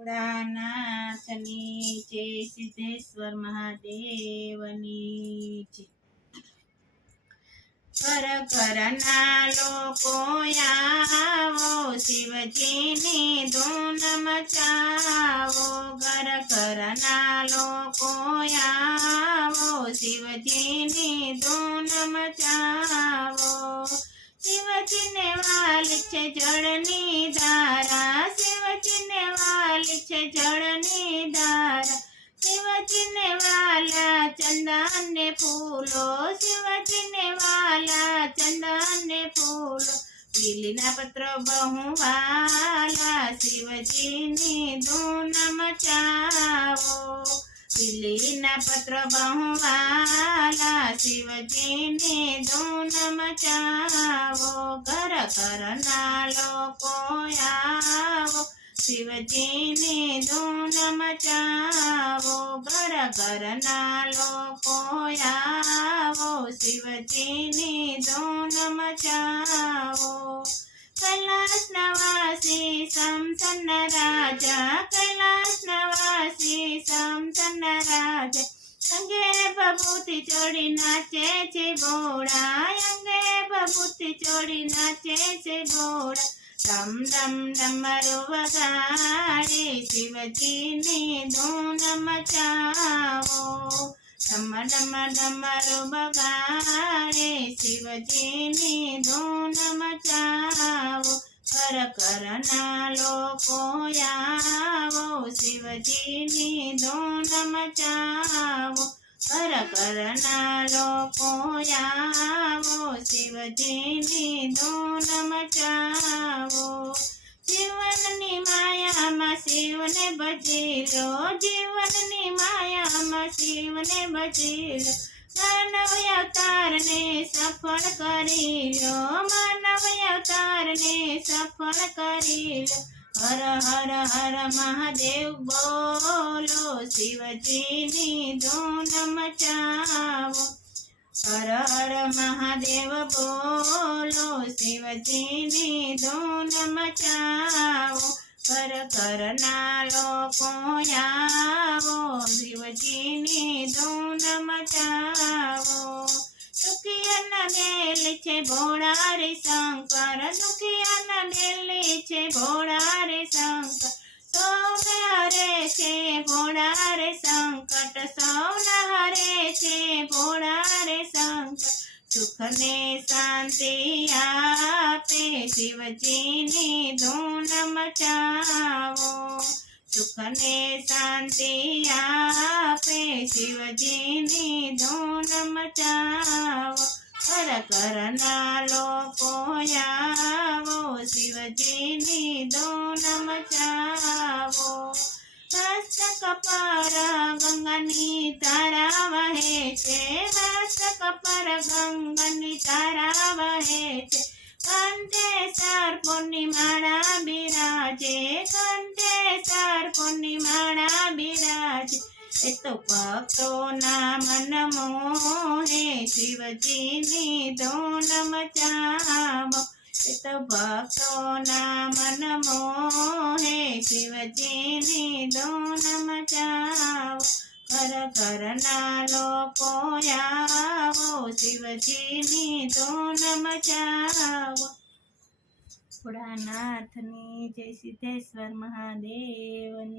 ભોળાનાથની જય, સિદ્ધેશ્વર મહાદેવની જય. ઘર ઘરના લોકો આવો, શિવજીની ધૂન મચાવો. ઘર ઘરના લોકો આવો, શિવજીની ધૂન મચાવો. શિવજીને વાલી છે જળની ધારા, શિવજીને વાલી છે જળની ધારા. શિવજીને વાલા ચંદન ને ફૂલો, શિવજીને વાલા ચંદન ને ફૂલો. લીલીના પત્ર બહુ વાલા, શિવજીની ધૂન મચાવો. લીલીના પત્ર બહુ વાલા, શિવજીની ધૂન મચાવો. ઘર ઘરના લોકો આવો, શિવજીની ધૂન મચાવો. ઘર ઘરના લોકો આવો, શિવજીની ધૂન મચાવો. કૈલાસના વાસી સમસન રાજા, કૈલાસના વાસી સમસન રાજા. અંગે ભભૂતિ ચોડી નાચે છે ભોળા, અંગે ભભૂતિ ચોડી નાચે છે ભોળા. ડમ ડમ ડમરો વગાડે, શિવજીની ધૂન મચાવો. ડમ ડમ ડમરો વગાડે, શિવજીની ધૂન મચાવો. ઘર ઘરના લોકો આવો, શિવજીની ધૂન મચાવો. ઘર ઘરના લોકો આવો, શિવજીની ધૂન મચાવો. જીવનની માયામાં શિવને ભજી લો, જીવનની માયામાં શિવને ભજી લો. માનવ અવતારને સફળ કરી લો, માનવ અવતારને સફળ કરી લો. હર હર હર મહાદેવ બોલો, શિવજીની ધૂન મચાવો. હર હર મહાદેવ બોલો, શિવજીની ધૂન મચાવો. ઘર ઘરના લોકો આવો, શિવજીની ધૂન મચાવો. દુખિયાના બેલ છે ભોળા રે શંકર, દુખિયાના બેલ છે ભોળા રે શંકર. સૌને હરે છે ભોળા રે સંકટ, સૌને હરે છે ભોળા રે સંકટ. સુખને શાંતિ આપે, શિવજીની ધૂન મચાવો. સુખને શાંતિ આપે, શિવજીની ધૂન મચાવો. ઘર ઘરના લોકો આવો, શિવજીની ધૂન મચાવો. મસ્તક પર ગંગાની ધારા વહે છે, મસ્તક પર ગંગાની ધારા વહે છે. કંઠેશ્વર પૂર્ણિમાળા બિરાજે, કંઠેશ્વર પૂર્ણિમાળા બિરાજે. એ તો ભક્તોના મન મોહે, શિવજીની ધૂન મચાવો. એ તો ભક્તોના મન મોહે, શિવજીની ધૂન મચાવો. ઘર ઘરના લોકો આવો, શિવજીની ધૂન મચાવો. ભોળાનાથની જય, સિદ્ધેશ્વર મહાદેવની.